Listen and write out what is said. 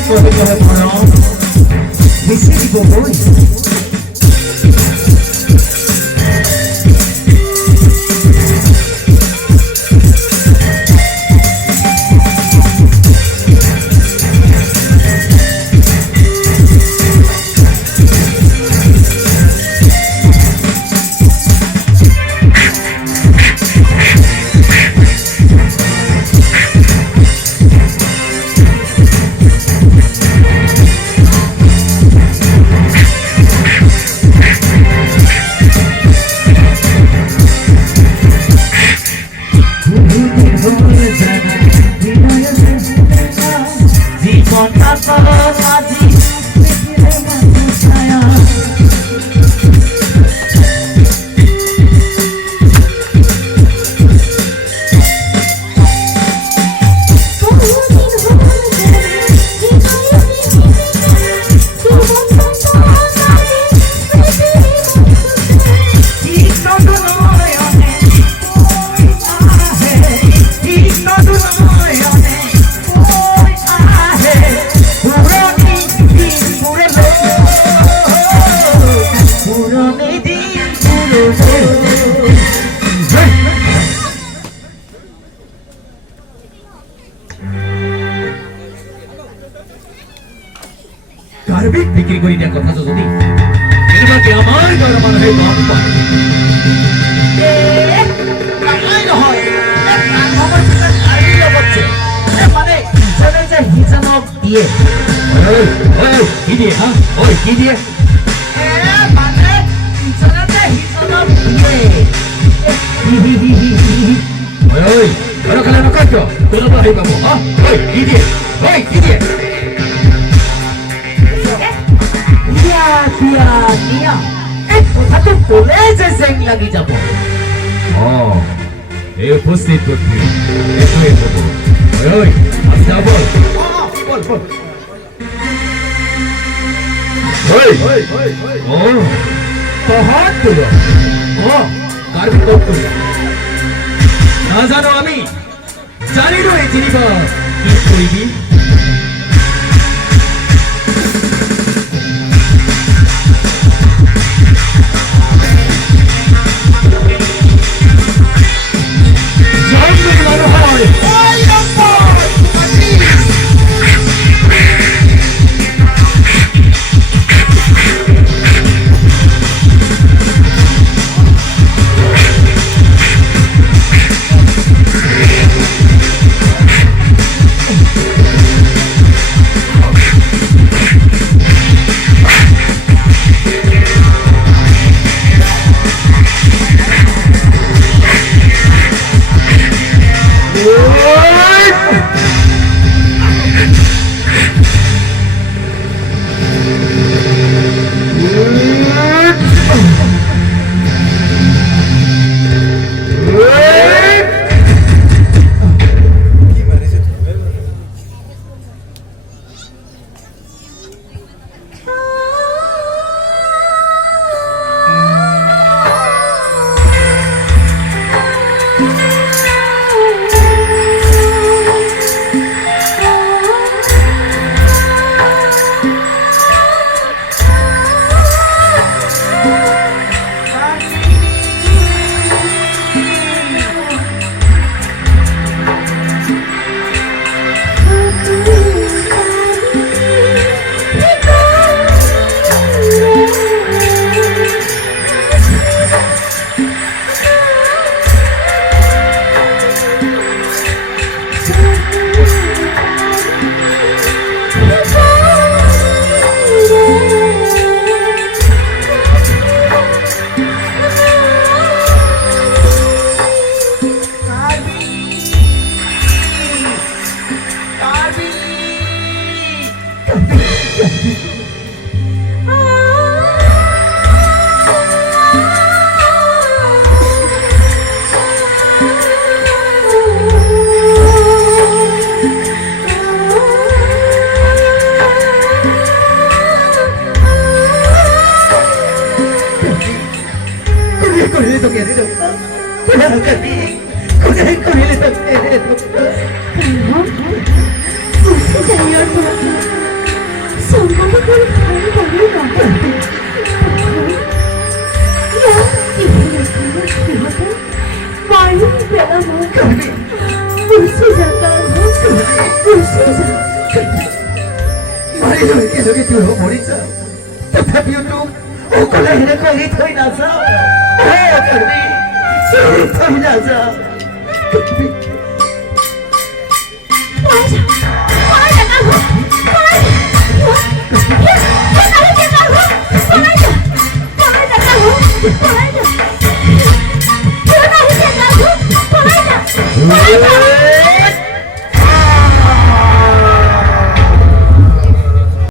কবে কবে মরম বেশি দিব বই গার্বিক বিক্রি করি না কথা তো যদি এরবাকে আমার গরমান হয়ে বাপ কামাই নহয় আমার পিতা কারি লাগছে মানে ইচ্ছাতে যে হিসাব দিয়ে ওই ওই কি দিয়ে হ্যাঁ ওই কি দিয়ে মানে ইচ্ছাতে হিসাব দিয়ে ওই ওই ওরা খেলা না কাটো তোরা ভাই বাবু হ্যাঁ ওই কি দিয়ে Tia, কথা তো বলে যে সেং লাগি যাব এই উপস্থিত করতে এসে বল ওই আচ্ছা বল বল ওই বহুত বড় কার বিপদ না জানো আমি জানি না এই জিনিস কি কইবি Señor, tôi thấy một đứa nhỏ tuổi nhớ thì là thì mà thế mai lúc về là mới vừa suy ra ta vừa suy ra 말이 이렇게 들어버리자. 대표도 오컬레 해내고 토이 나서 토이 나서 Ôi trời